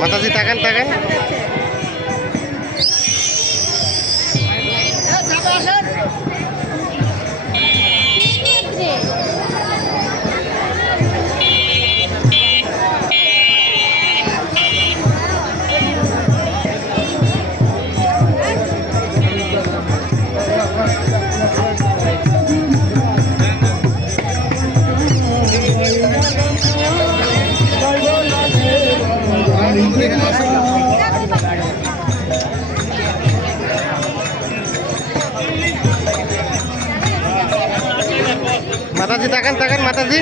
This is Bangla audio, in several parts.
মাতাজি তাকান তাকান মাতাজি তাকান তাকান মাতাজি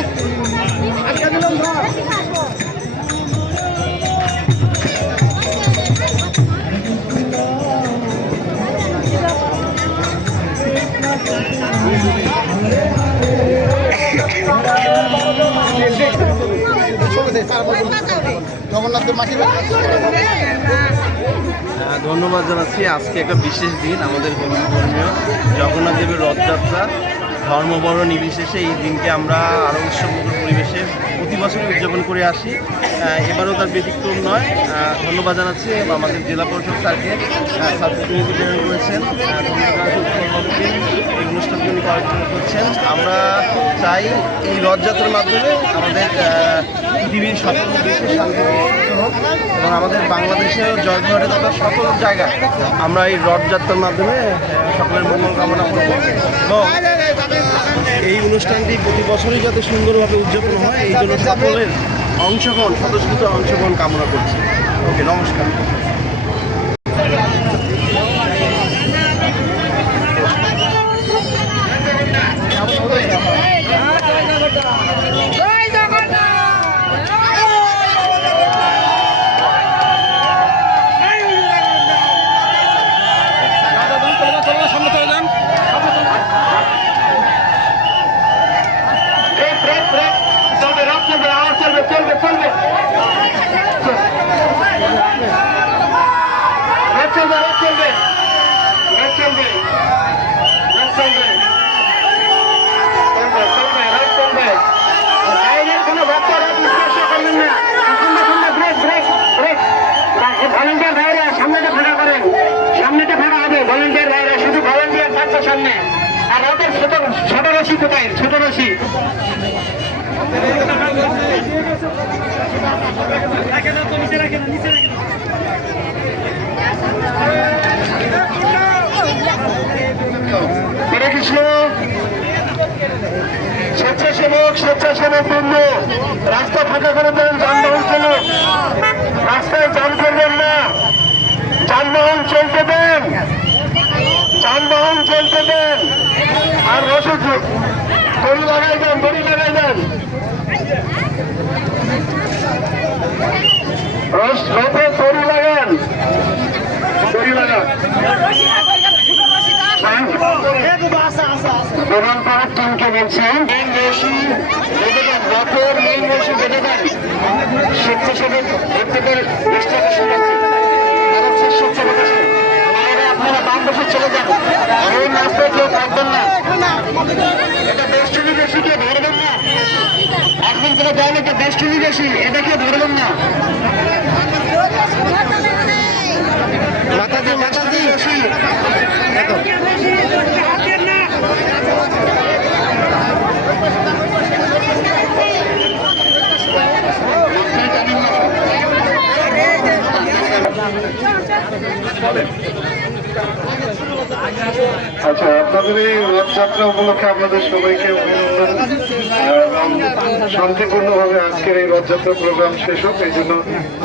ধন্যবাদ জানাচ্ছি। আজকে একটা বিশেষ দিন, আমাদের হিন্দু ধর্মীয় জগন্নাথ দেবের রথযাত্রা। ধর্ম বর্ণ নির্বিশেষে এই দিনকে আমরা আরও উৎসবমুখর পরিবেশে প্রতি বছরই উদযাপন করে আসি। এবারও তার ব্যতিক্রম নয়। ধন্যবাদ জানাচ্ছি আমাদের জেলা পরিষদ স্যারকে, স্যার প্রতিনিধি প্রেরণ করেছেন, এই অনুষ্ঠানটি উনি আয়োজন করছেন। আমরা চাই এই রথযাত্রার মাধ্যমে আমাদের পৃথিবীর সকল দেশে শান্তি প্রতিষ্ঠিত হোক এবং আমাদের বাংলাদেশের জয়ঘাটে তথা সকল জায়গায় আমরা এই রথযাত্রার মাধ্যমে সকলের মঙ্গল কামনা করব এবং এই অনুষ্ঠানটি প্রতি বছরই যাতে সুন্দরভাবে উদযাপন হয় এই জন্য সকলের অংশগ্রহণ, স্বতঃস্ফূর্ত অংশগ্রহণ কামনা করছি। ওকে, নমস্কার। সামনেটা ফাঁকা হবে, ভলেন্টিয়ার ভাইরা শুধু ভলেন্টিয়ার থাকছে সামনে। আর ওদের ছোট রশি কোথায়? ছোট রশি নিচে রাখেন। স্বেচ্ছাসেবক বৃন্দ রাস্তা ফাঁকা করে দেন, যানবাহন চলুন, রাস্তায় জাম করবেন না, যানবাহন চলতে দেন, যানবাহন চলতে দেন। আর রসদ দড়ি লাগাই দেন, দড়ি লাগাই দেন, রথে দড়ি লাগান, দড়ি লাগান। প্রধান পাড়ার টিমকে বলছেন মেন রশি বেঁধে দেন, রথের মেন রশি বেঁধে দেন। স্বেচ্ছাসেবক প্রত্যেকের দৃষ্টিকে শুনেছি, আপনারা বাম বসে চলে যান, মেন রাস্তায় কেউ থাকবেন না। এটা দেশচুরি বেশি, কেউ ধরবেন না। এখন থেকে দেন, এটা দেশচুরি বেশি, এটা কেউ ধরবেন না। মাতাজি মাতাজি আচ্ছা, আপনাদের এই রথযাত্রা উপলক্ষে আপনাদের সবাইকে অভিনন্দন এবং শান্তিপূর্ণভাবে আজকের এই রথযাত্রা প্রোগ্রাম শেষ হোক, এই জন্য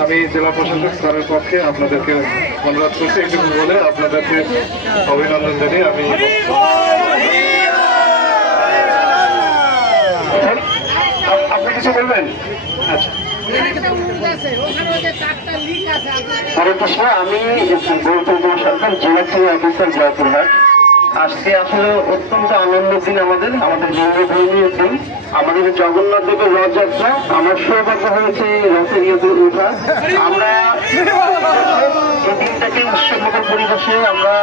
আমি জেলা প্রশাসক স্যারের পক্ষে আপনাদেরকে অনুরোধ করছি এইটুকু বলে আপনাদেরকে অভিনন্দন জানিয়ে আমি আপনি কিছু বলবেন? আচ্ছা, হরে কৃষ্ণ, আমি গৌতম কুমার সরকার, জেলা থেকে অফিসার জয়পুরহাট। আজকে আসলে অত্যন্ত আনন্দের দিন, আমাদের গৌরবধর্মীয় দিন, আমাদের জগন্নাথ দেবের রথযাত্রা। আমার সৌভাগ্য হয়েছে রথের ইয়েতে ওঠা। আমরা এই দিনটাকে উৎসবমুখর পরিবেশে আমরা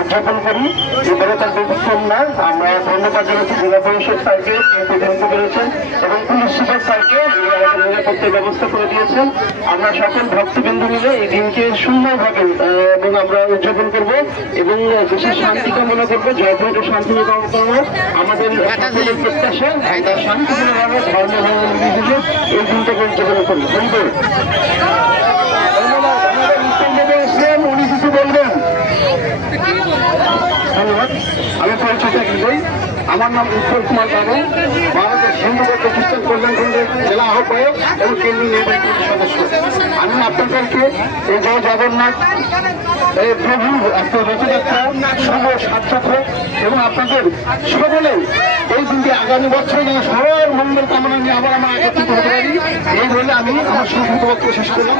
উদযাপন করি, এবারে তার ব্যতিক্রম না। আমরা ধন্যবাদ জানাচ্ছি জেলা পরিষদ স্যারকে, প্রতিনিধিত্ব করেছেন, এবং পুলিশ সুপার স্যারকে নিরাপত্তার ব্যবস্থা করে দিয়েছেন। আমরা সকল ভক্তবৃন্দ মিলে এই দিনকে সুন্দরভাবে এবং আমরা উদযাপন করব এবং দেশের শান্তি কামনা করবো, জয়পুরের শান্তি কামনা করবো। আমাদের প্রত্যাশা আমরা শান্তিপূর্ণভাবে ধর্ম নির্বিশেষে এই দিনটাকে উদযাপন করি। ধন্যবাদ। উনি কিছু বলবেন? ধন্যবাদ। আমি পরিচয় দিই, আমার নাম উৎপল কুমার বাবু, ভারতের হিন্দু বৌদ্ধ খ্রিস্টান কল্যাণ কেন্দ্রের জেলা আহ্বায়ক এবং কেন্দ্রীয় নির্বাহী কমিটির সদস্য। আমি আপনাদেরকে এই জয় জগন্নাথ এই প্রভুর একটা রথযাত্রা শুভ সার্থক হোক এবং আপনাদের সকলে এই দিনটি আগামী বছর যেন সবার মঙ্গল কামনা নিয়ে আবার আমরা একত্রিত হতে পারি, এই বলে আমি আমার সংক্ষিপ্ত বক্তব্য শেষ করলাম।